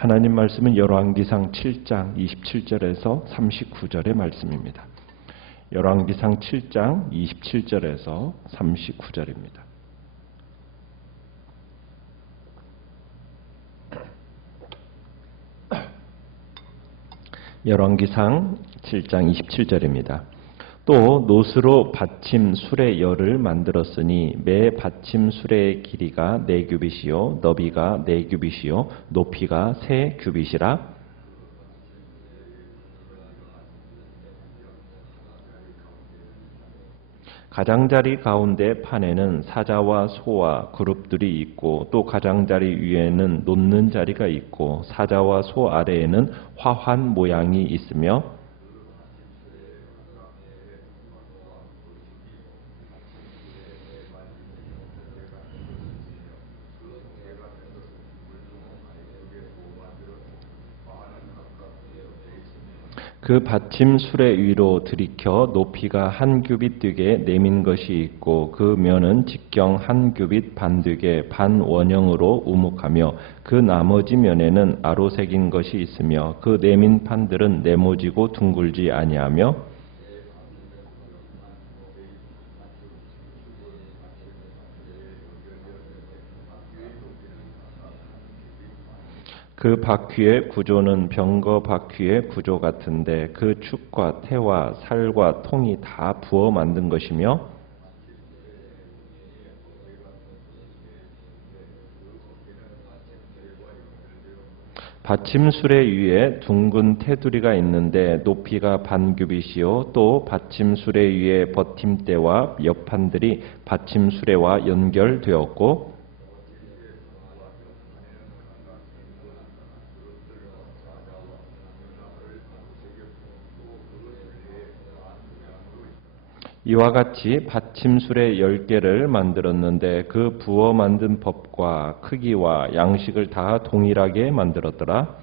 하나님 말씀은 열왕기상 7장 27절에서 39절의 말씀입니다. 열왕기상 7장 27절에서 39절입니다. 열왕기상 7장 27절입니다. 또 노스로 받침 수레 열을 만들었으니 매 받침 수레의 길이가 4규빗이요 너비가 4규빗이요 높이가 3규빗이라. 가장자리 가운데 판에는 사자와 소와 그룹들이 있고 또 가장자리 위에는 놓는 자리가 있고 사자와 소 아래에는 화환 모양이 있으며 그 받침 수레 위로 들이켜 높이가 1규빗 되게 내민 것이 있고 그 면은 직경 1규빗 반 되게 반원형으로 우묵하며 그 나머지 면에는 아로 새긴 것이 있으며 그 내민 판들은 네모지고 둥글지 아니하며 그 바퀴의 구조는 병거 바퀴의 구조 같은데 그 축과 태와 살과 통이 다 부어 만든 것이며 받침수레 위에 둥근 테두리가 있는데 높이가 1규빗이요 또 받침수레 위에 버팀대와 옆판들이 받침수레와 연결되었고 이와 같이 받침수레 10개를 만들었는데 그 부어 만든 법과 크기와 양식을 다 동일하게 만들었더라.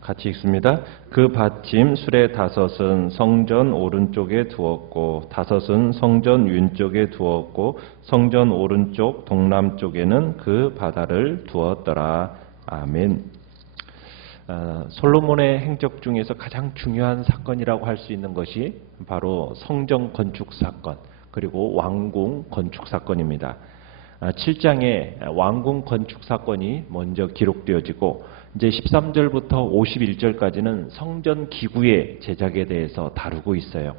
같이 읽습니다. 그 받침 수레 5은 성전 오른쪽에 두었고 5은 성전 왼쪽에 두었고 성전 오른쪽 동남쪽에는 그 바다를 두었더라. 아멘. 솔로몬의 행적 중에서 가장 중요한 사건이라고 할 수 있는 것이 바로 성전 건축 사건 그리고 왕궁 건축 사건입니다. 7장에 왕궁 건축 사건이 먼저 기록되어지고 이제 13절부터 51절까지는 성전 기구의 제작에 대해서 다루고 있어요.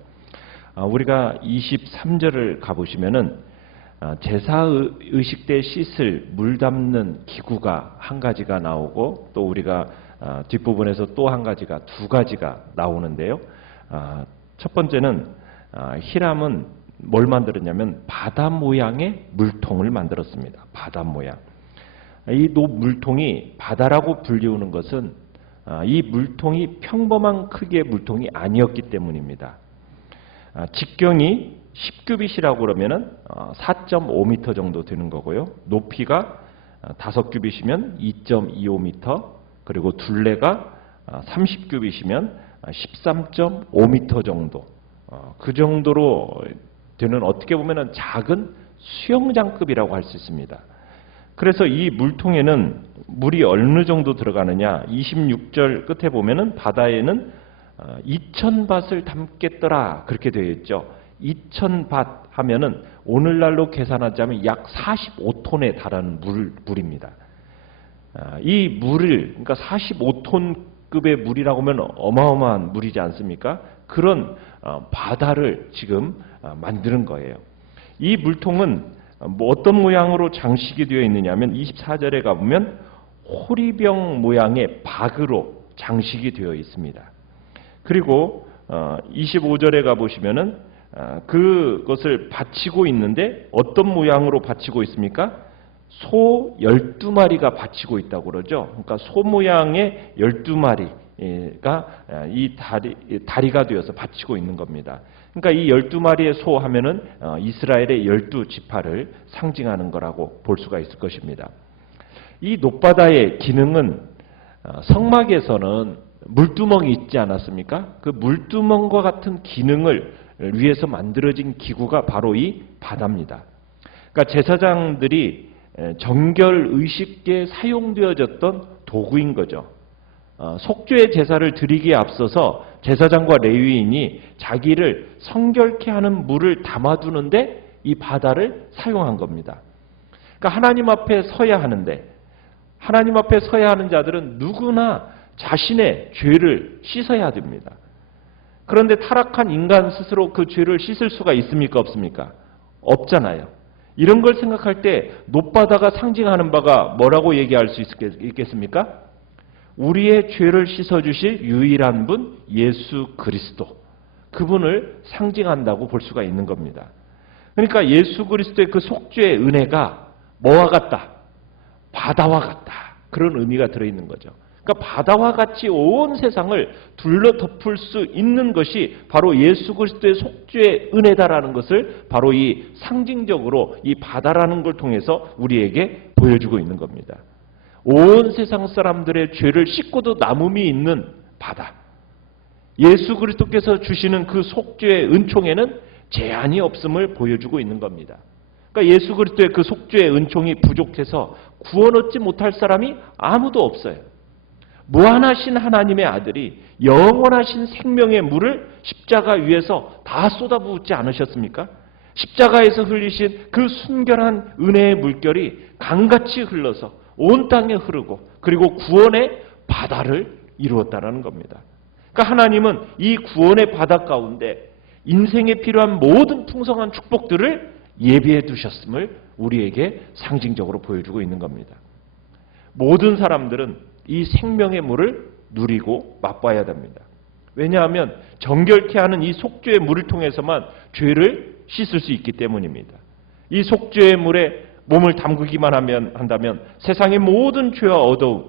우리가 23절을 가보시면은 제사 의식 때 씻을 물 담는 기구가 한 가지가 나오고 또 우리가 뒷부분에서 또 한 가지가 2가지가 나오는데요. 첫 번째는 히람은 뭘 만들었냐면 바다 모양의 물통을 만들었습니다. 바다 모양. 이 물통이 바다라고 불리우는 것은 이 물통이 평범한 크기의 물통이 아니었기 때문입니다. 직경이 10규빗이라고 그러면은 4.5m 정도 되는 거고요. 높이가 5규빗이면 2.25m, 그리고 둘레가 30규빗이면 13.5m 정도. 그 정도로 되는 어떻게 보면은 작은 수영장급이라고 할 수 있습니다. 그래서 이 물통에는 물이 어느 정도 들어가느냐 26절 끝에 보면은 바다에는 2000밭을 담겠더라 그렇게 되어 있죠. 2000밭 하면은 오늘날로 계산하자면 약 45톤에 달하는 물입니다. 이 물을 그러니까 45톤급의 물이라고 하면 어마어마한 물이지 않습니까? 그런 바다를 지금 만드는 거예요. 이 물통은 어떤 모양으로 장식이 되어 있느냐면 24절에 가보면 호리병 모양의 박으로 장식이 되어 있습니다. 그리고 25절에 가보시면은 그것을 받치고 있는데 어떤 모양으로 받치고 있습니까? 소 12마리가 받치고 있다고 그러죠. 그러니까 소 모양의 12마리가 이 다리가 되어서 받치고 있는 겁니다. 그러니까 이 12마리의 소 하면은 이스라엘의 12지파를 상징하는 거라고 볼 수가 있을 것입니다. 이 높바다의 기능은 성막에서는 물두멍이 있지 않았습니까? 그 물두멍과 같은 기능을 위해서 만들어진 기구가 바로 이 바다입니다. 그러니까 제사장들이 정결 의식에 사용되어졌던 도구인 거죠. 속죄의 제사를 드리기에 앞서서 제사장과 레위인이 자기를 성결케 하는 물을 담아두는데 이 바다를 사용한 겁니다. 그러니까 하나님 앞에 서야 하는데, 하나님 앞에 서야 하는 자들은 누구나 자신의 죄를 씻어야 됩니다. 그런데 타락한 인간 스스로 그 죄를 씻을 수가 있습니까? 없습니까? 없잖아요. 이런 걸 생각할 때 높바다가 상징하는 바가 뭐라고 얘기할 수 있겠습니까? 우리의 죄를 씻어주실 유일한 분 예수 그리스도, 그분을 상징한다고 볼 수가 있는 겁니다. 그러니까 예수 그리스도의 그 속죄의 은혜가 뭐와 같다? 바다와 같다. 그런 의미가 들어있는 거죠. 그러니까 바다와 같이 온 세상을 둘러 덮을 수 있는 것이 바로 예수 그리스도의 속죄의 은혜다라는 것을 바로 이 상징적으로 이 바다라는 걸 통해서 우리에게 보여주고 있는 겁니다. 온 세상 사람들의 죄를 씻고도 남음이 있는 바다. 예수 그리스도께서 주시는 그 속죄의 은총에는 제한이 없음을 보여주고 있는 겁니다. 그러니까 예수 그리스도의 그 속죄의 은총이 부족해서 구원 얻지 못할 사람이 아무도 없어요. 무한하신 하나님의 아들이 영원하신 생명의 물을 십자가 위에서 다 쏟아부었지 않으셨습니까? 십자가에서 흘리신 그 순결한 은혜의 물결이 강같이 흘러서 온 땅에 흐르고 그리고 구원의 바다를 이루었다는 겁니다. 그러니까 하나님은 이 구원의 바다 가운데 인생에 필요한 모든 풍성한 축복들을 예비해 두셨음을 우리에게 상징적으로 보여주고 있는 겁니다. 모든 사람들은 이 생명의 물을 누리고 맛봐야 됩니다. 왜냐하면 정결케 하는 이 속죄의 물을 통해서만 죄를 씻을 수 있기 때문입니다. 이 속죄의 물에 몸을 담그기만 한다면 세상의 모든 죄와 어두움,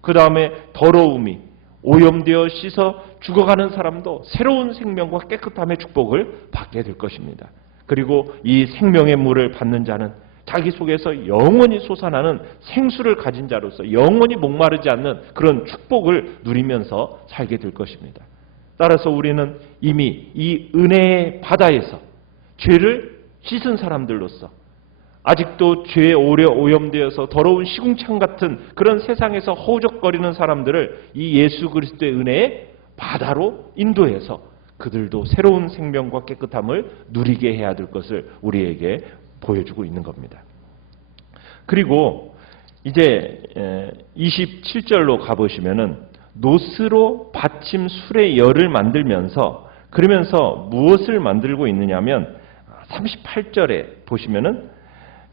그 다음에 더러움이 오염되어 씻어 죽어가는 사람도 새로운 생명과 깨끗함의 축복을 받게 될 것입니다. 그리고 이 생명의 물을 받는 자는 자기 속에서 영원히 솟아나는 생수를 가진 자로서 영원히 목마르지 않는 그런 축복을 누리면서 살게 될 것입니다. 따라서 우리는 이미 이 은혜의 바다에서 죄를 씻은 사람들로서 아직도 죄에 오래 오염되어서 더러운 시궁창 같은 그런 세상에서 허우적거리는 사람들을 이 예수 그리스도의 은혜의 바다로 인도해서 그들도 새로운 생명과 깨끗함을 누리게 해야 될 것을 우리에게 보여주고 있는 겁니다. 그리고 이제 27절로 가보시면은 노스로 받침 술의 열을 만들면서 그러면서 무엇을 만들고 있느냐면 38절에 보시면은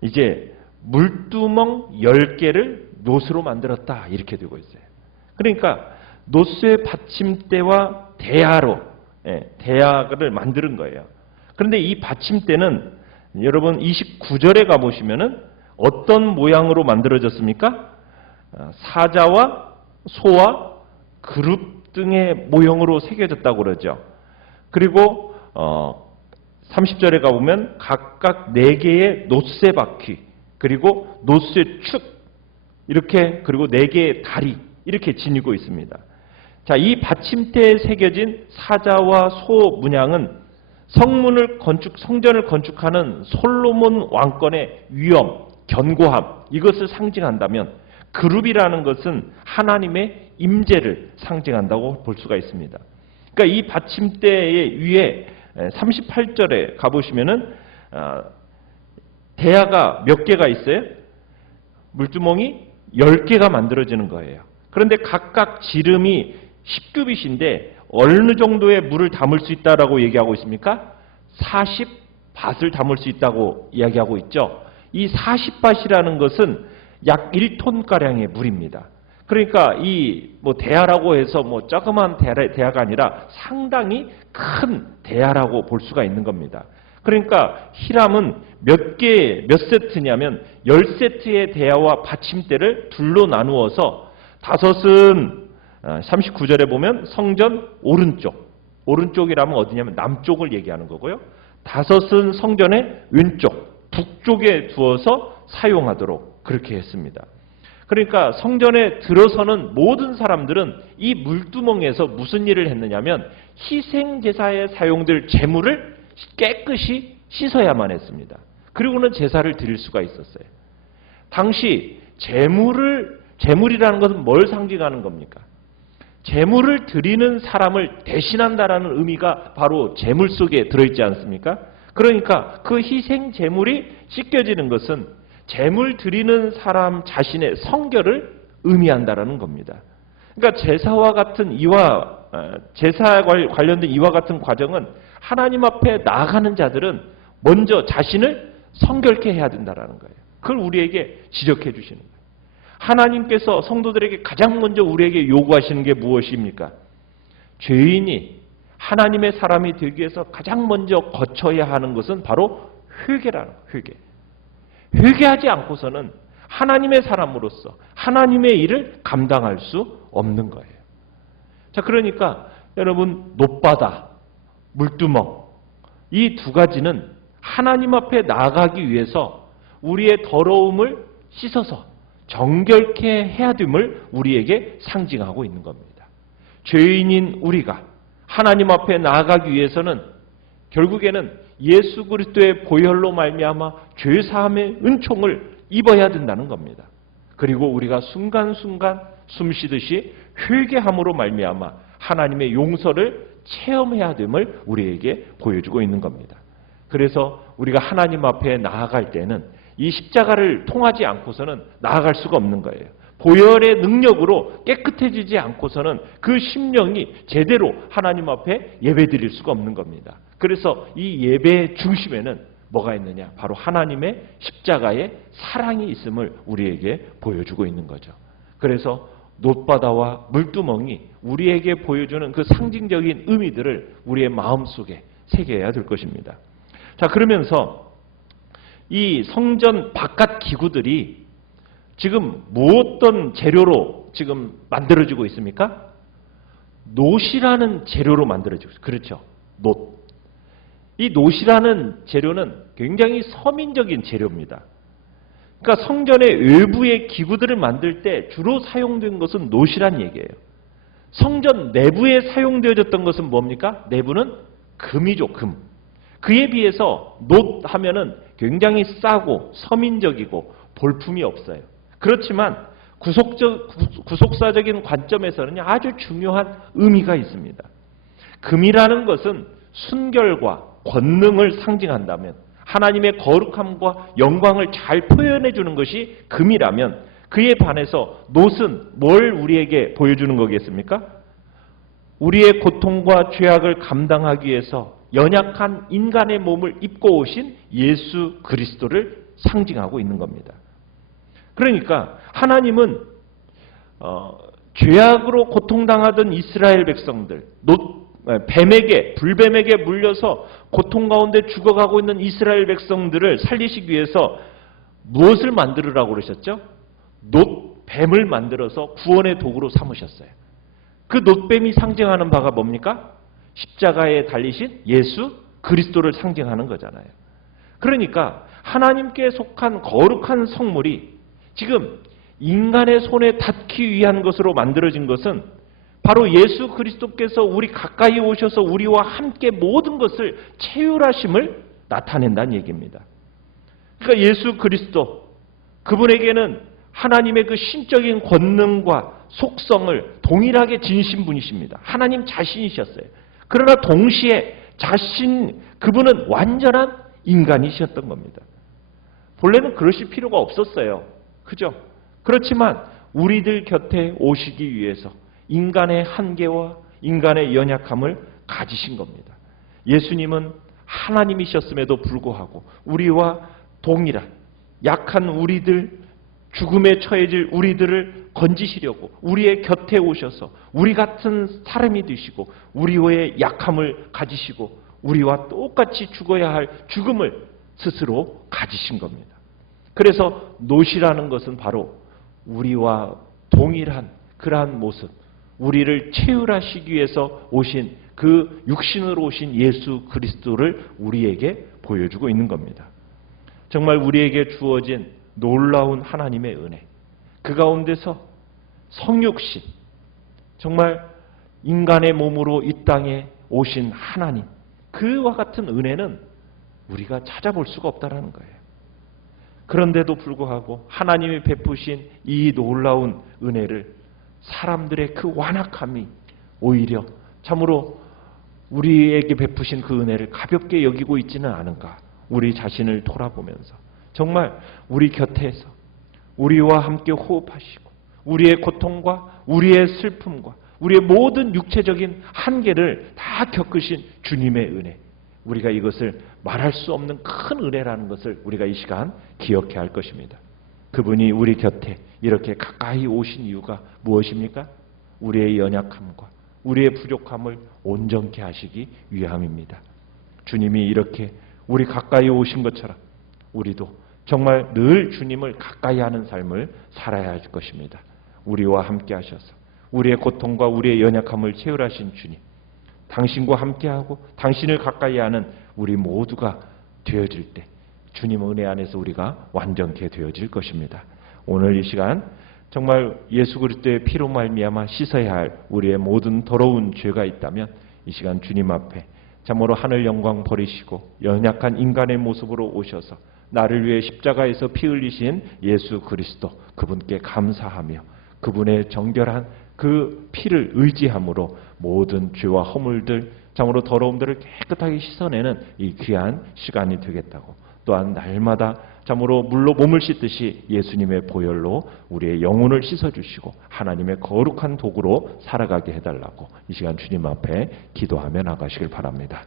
이제 물두멍 10개를 노스로 만들었다 이렇게 되고 있어요. 그러니까 노스의 받침대와 대야로 대야를 만드는 거예요. 그런데 이 받침대는 여러분 29절에 가보시면은 어떤 모양으로 만들어졌습니까? 사자와 소와 그룹 등의 모형으로 새겨졌다고 그러죠. 그리고 30절에 가보면 각각 4개의 노쇠 바퀴, 그리고 노쇠 축, 이렇게, 그리고 4개의 다리, 이렇게 지니고 있습니다. 자, 이 받침대에 새겨진 사자와 소 문양은 성전을 건축하는 솔로몬 왕권의 위엄, 견고함, 이것을 상징한다면 그룹이라는 것은 하나님의 임재를 상징한다고 볼 수가 있습니다. 그러니까 이 받침대의 위에 38절에 가보시면은 대야가 몇 개가 있어요? 물두멍이 10개가 만들어지는 거예요. 그런데 각각 지름이 10규빗인데 어느 정도의 물을 담을 수 있다라고 얘기하고 있습니까? 40밭을 담을 수 있다고 이야기하고 있죠. 이 40밭이라는 것은 약 1톤가량의 물입니다. 그러니까 이 대야라고 해서 조그만 대야가 아니라 상당히 큰 대야라고 볼 수가 있는 겁니다. 그러니까 히람은 몇 세트냐면 10세트의 대야와 받침대를 둘로 나누어서 5은 39절에 보면 성전 오른쪽이라면 어디냐면 남쪽을 얘기하는 거고요. 5은 성전의 왼쪽 북쪽에 두어서 사용하도록 그렇게 했습니다. 그러니까 성전에 들어서는 모든 사람들은 이 물두멍에서 무슨 일을 했느냐면 희생제사에 사용될 제물을 깨끗이 씻어야만 했습니다. 그리고는 제사를 드릴 수가 있었어요. 당시 제물이라는 것은 뭘 상징하는 겁니까? 제물을 드리는 사람을 대신한다라는 의미가 바로 제물 속에 들어있지 않습니까? 그러니까 그 희생 제물이 씻겨지는 것은 제물 드리는 사람 자신의 성결을 의미한다라는 겁니다. 그러니까 제사와 같은 제사 관련된 이와 같은 과정은 하나님 앞에 나아가는 자들은 먼저 자신을 성결케 해야 된다라는 거예요. 그걸 우리에게 지적해 주시는 거예요. 하나님께서 성도들에게 가장 먼저 우리에게 요구하시는 게 무엇입니까? 죄인이 하나님의 사람이 되기 위해서 가장 먼저 거쳐야 하는 것은 바로 회개라는 거예요. 회개. 회개하지 않고서는 하나님의 사람으로서 하나님의 일을 감당할 수 없는 거예요. 자, 그러니까 여러분 놋바다, 물두멍 이 두 가지는 하나님 앞에 나아가기 위해서 우리의 더러움을 씻어서 정결케 해야 됨을 우리에게 상징하고 있는 겁니다. 죄인인 우리가 하나님 앞에 나아가기 위해서는 결국에는 예수 그리스도의 보혈로 말미암아 죄 사함의 은총을 입어야 된다는 겁니다. 그리고 우리가 순간순간 숨쉬듯이 회개함으로 말미암아 하나님의 용서를 체험해야 됨을 우리에게 보여주고 있는 겁니다. 그래서 우리가 하나님 앞에 나아갈 때는 이 십자가를 통하지 않고서는 나아갈 수가 없는 거예요. 보혈의 능력으로 깨끗해지지 않고서는 그 심령이 제대로 하나님 앞에 예배드릴 수가 없는 겁니다. 그래서 이 예배의 중심에는 뭐가 있느냐? 바로 하나님의 십자가의 사랑이 있음을 우리에게 보여주고 있는 거죠. 그래서 놋바다와 물두멍이 우리에게 보여주는 그 상징적인 의미들을 우리의 마음속에 새겨야 될 것입니다. 자, 그러면서 이 성전 바깥 기구들이 지금 어떤 재료로 지금 만들어지고 있습니까? 놋이라는 재료로 만들어지고 있어요. 그렇죠. 놋. 이 놋이라는 재료는 굉장히 서민적인 재료입니다. 그러니까 성전의 외부의 기구들을 만들 때 주로 사용된 것은 놋이란 얘기예요. 성전 내부에 사용되어졌던 것은 뭡니까? 내부는 금이죠, 금. 그에 비해서 놋 하면은 굉장히 싸고 서민적이고 볼품이 없어요. 그렇지만 구속사적인 관점에서는 아주 중요한 의미가 있습니다. 금이라는 것은 순결과 권능을 상징한다면, 하나님의 거룩함과 영광을 잘 표현해 주는 것이 금이라면, 그에 반해서 놋은 뭘 우리에게 보여주는 거겠습니까? 우리의 고통과 죄악을 감당하기 위해서 연약한 인간의 몸을 입고 오신 예수 그리스도를 상징하고 있는 겁니다. 그러니까 하나님은 죄악으로 고통당하던 이스라엘 백성들, 불뱀에게 물려서 고통 가운데 죽어가고 있는 이스라엘 백성들을 살리시기 위해서 무엇을 만들으라고 그러셨죠? 놋뱀을 만들어서 구원의 도구로 삼으셨어요. 그 놋뱀이 상징하는 바가 뭡니까? 십자가에 달리신 예수 그리스도를 상징하는 거잖아요. 그러니까 하나님께 속한 거룩한 성물이 지금 인간의 손에 닿기 위한 것으로 만들어진 것은 바로 예수 그리스도께서 우리 가까이 오셔서 우리와 함께 모든 것을 채율하심을 나타낸다는 얘기입니다. 그러니까 예수 그리스도, 그분에게는 하나님의 그 신적인 권능과 속성을 동일하게 지니신 분이십니다. 하나님 자신이셨어요. 그러나 동시에 그분은 완전한 인간이셨던 겁니다. 본래는 그러실 필요가 없었어요. 그죠? 그렇지만 우리들 곁에 오시기 위해서 인간의 한계와 인간의 연약함을 가지신 겁니다. 예수님은 하나님이셨음에도 불구하고 우리와 동일한 약한 우리들, 죽음에 처해질 우리들을 건지시려고 우리의 곁에 오셔서 우리 같은 사람이 되시고 우리의 약함을 가지시고 우리와 똑같이 죽어야 할 죽음을 스스로 가지신 겁니다. 그래서 놋이라는 것은 바로 우리와 동일한 그러한 모습, 우리를 채울하시기 위해서 오신 그 육신으로 오신 예수 그리스도를 우리에게 보여주고 있는 겁니다. 정말 우리에게 주어진 놀라운 하나님의 은혜, 그 가운데서 성육신, 정말 인간의 몸으로 이 땅에 오신 하나님, 그와 같은 은혜는 우리가 찾아볼 수가 없다라는 거예요. 그런데도 불구하고 하나님이 베푸신 이 놀라운 은혜를 사람들의 그 완악함이 오히려 참으로 우리에게 베푸신 그 은혜를 가볍게 여기고 있지는 않은가. 우리 자신을 돌아보면서 정말 우리 곁에서 우리와 함께 호흡하시고 우리의 고통과 우리의 슬픔과 우리의 모든 육체적인 한계를 다 겪으신 주님의 은혜, 우리가 이것을 말할 수 없는 큰 은혜라는 것을 우리가 이 시간 기억해야 할 것입니다. 그분이 우리 곁에 이렇게 가까이 오신 이유가 무엇입니까? 우리의 연약함과 우리의 부족함을 온전케 하시기 위함입니다. 주님이 이렇게 우리 가까이 오신 것처럼 우리도 정말 늘 주님을 가까이 하는 삶을 살아야 할 것입니다. 우리와 함께 하셔서 우리의 고통과 우리의 연약함을 채울하신 주님, 당신과 함께하고 당신을 가까이 하는 우리 모두가 되어질 때 주님 은혜 안에서 우리가 완전케 되어질 것입니다. 오늘 이 시간 정말 예수 그리스도의 피로 말미암아 씻어야 할 우리의 모든 더러운 죄가 있다면 이 시간 주님 앞에 참으로 하늘 영광 버리시고 연약한 인간의 모습으로 오셔서 나를 위해 십자가에서 피 흘리신 예수 그리스도, 그분께 감사하며 그분의 정결한 그 피를 의지함으로 모든 죄와 허물들, 참으로 더러움들을 깨끗하게 씻어내는 이 귀한 시간이 되겠다고, 또한 날마다 참으로 물로 몸을 씻듯이 예수님의 보혈로 우리의 영혼을 씻어주시고 하나님의 거룩한 도구로 살아가게 해달라고 이 시간 주님 앞에 기도하며 나가시길 바랍니다.